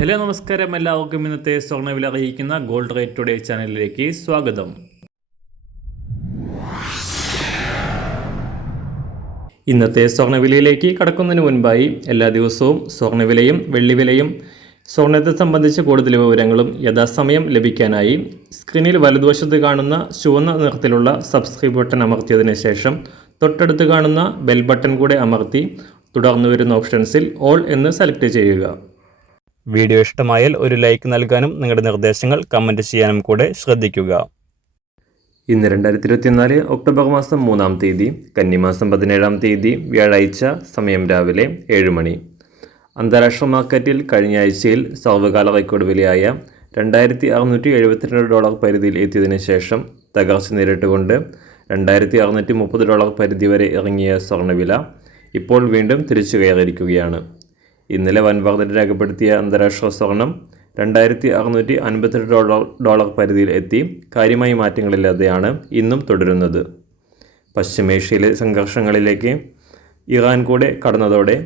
Hello നമസ്കാരം, എല്ലാവർക്കും ഇന്നത്തെ സ്വർണ്ണവില അറിയിക്കുന്ന ഗോൾഡ് റേറ്റ് ടുഡേ ചാനലിലേക്ക് സ്വാഗതം. ഇന്നത്തെ സ്വർണ്ണവിലയിലേക്ക് കടക്കുന്നതിന് മുൻപായി എല്ലാ ദിവസവും സ്വർണ്ണവിലയും വെള്ളിവിലയും സ്വർണ്ണത്തെ സംബന്ധിച്ച് കൂടുതൽ വിവരങ്ങളും യഥാസമയം ലഭിക്കാനായി സ്ക്രീനിൽ വലതുവശത്ത് കാണുന്ന ചുവന്ന നിറത്തിലുള്ള സബ്സ്ക്രൈബ് ബട്ടൺ അമർത്തിയതിനു ശേഷം തൊട്ടടുത്ത് കാണുന്ന ബെൽ ബട്ടൺ കൂടെ അമർത്തി തുടർന്ന് വരുന്ന ഓപ്ഷൻസിൽ ഓൾ എന്ന് സെലക്ട് ചെയ്യുക. വീഡിയോ ഇഷ്ടമായാൽ ഒരു ലൈക്ക് നൽകാനും നിങ്ങളുടെ നിർദ്ദേശങ്ങൾ കമൻറ്റ് ചെയ്യാനും കൂടെ ശ്രദ്ധിക്കുക. ഇന്ന് 2024 ഒക്ടോബർ മാസം 3-ാം തീയതി, കന്നിമാസം 17-ാം തീയതി വ്യാഴാഴ്ച, സമയം രാവിലെ 7 മണി. അന്താരാഷ്ട്ര മാർക്കറ്റിൽ കഴിഞ്ഞ ആഴ്ചയിൽ സർവ്വകാല റെക്കോർഡ് വിലയായ $2,672 പരിധിയിൽ എത്തിയതിനു ശേഷം തകർച്ച നേരിട്ടുകൊണ്ട് $2,630 പരിധി വരെ ഇറങ്ങിയ സ്വർണ്ണവില ഇപ്പോൾ വീണ്ടും തിരിച്ചു കയറിയിരിക്കുകയാണ്. ഇന്നലെ വൻ വർധന രേഖപ്പെടുത്തിയ അന്താരാഷ്ട്ര സ്വർണം $2,658 പരിധിയിൽ എത്തി കാര്യമായ മാറ്റങ്ങളില്ലാതെയാണ് ഇന്നും തുടരുന്നത്. പശ്ചിമേഷ്യയിലെ സംഘർഷങ്ങളിലേക്ക് ഇറാൻ കൂടെ കടന്നതോടെ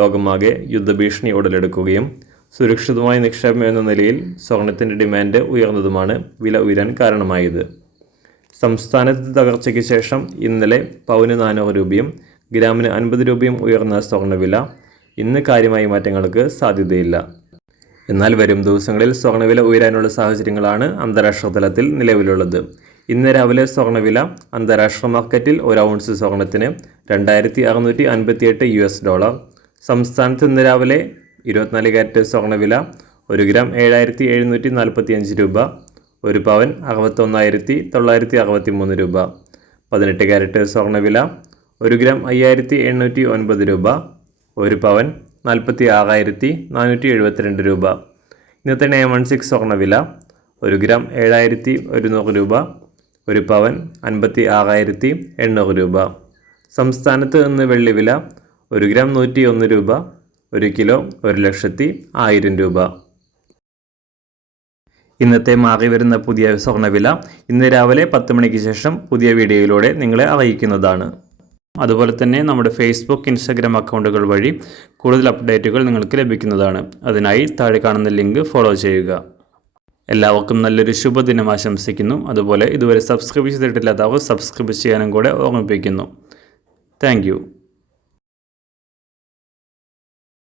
ലോകമാകെ യുദ്ധഭീഷണി ഉടലെടുക്കുകയും സുരക്ഷിതമായ നിക്ഷേപം എന്ന നിലയിൽ സ്വർണത്തിൻ്റെ ഡിമാൻഡ് ഉയർന്നതുമാണ് വില ഉയരാൻ കാരണമായത്. സംസ്ഥാനത്ത് തകർച്ചയ്ക്ക് ശേഷം ഇന്നലെ പവന് 400 രൂപയും ഗ്രാമിന് 50 രൂപയും ഉയർന്ന സ്വർണ്ണവില ഇന്ന് കാര്യമായ മാറ്റങ്ങൾക്ക് സാധ്യതയില്ല. എന്നാൽ വരും ദിവസങ്ങളിൽ സ്വർണ്ണവില ഉയരാനുള്ള സാഹചര്യങ്ങളാണ് അന്താരാഷ്ട്ര തലത്തിൽ നിലവിലുള്ളത്. ഇന്ന് രാവിലെ സ്വർണ്ണവില അന്താരാഷ്ട്ര മാർക്കറ്റിൽ 1 ഔൺസ് സ്വർണത്തിന് $2,658. സംസ്ഥാനത്ത് ഇന്ന് രാവിലെ 24 കാരറ്റ് സ്വർണ്ണവില 1 ഗ്രാം 7,745 രൂപ, 1 പവൻ 61,963 രൂപ. 18 കാരറ്റ് സ്വർണ്ണവില 1 ഗ്രാം 5,809 രൂപ, 1 പവൻ 46,472 രൂപ. ഇന്നത്തെ 916 സ്വർണ്ണവില 1 ഗ്രാം 7,100 രൂപ, 1 പവൻ 56,800 രൂപ. സംസ്ഥാനത്ത് ഇന്ന് വെള്ളിവില 1 ഗ്രാം 101 രൂപ, 1 കിലോ 1,10,000 രൂപ. ഇന്നത്തെ മാറി വരുന്ന പുതിയ സ്വർണ്ണവില ഇന്ന് രാവിലെ 10 മണിക്ക് ശേഷം പുതിയ വീഡിയോയിലൂടെ നിങ്ങളെ അറിയിക്കുന്നതാണ്. അതുപോലെ തന്നെ നമ്മുടെ ഫേസ്ബുക്ക്, ഇൻസ്റ്റാഗ്രാം അക്കൗണ്ടുകൾ വഴി കൂടുതൽ അപ്ഡേറ്റുകൾ നിങ്ങൾക്ക് ലഭിക്കുന്നതാണ്. അതിനായി താഴെ കാണുന്ന ലിങ്ക് ഫോളോ ചെയ്യുക. എല്ലാവർക്കും നല്ലൊരു ശുഭദിനം ആശംസിക്കുന്നു. അതുപോലെ ഇതുവരെ സബ്സ്ക്രൈബ് ചെയ്തിട്ടില്ലാത്തവർ സബ്സ്ക്രൈബ് ചെയ്യാനും കൂടെ ഓർമ്മിപ്പിക്കുന്നു. താങ്ക്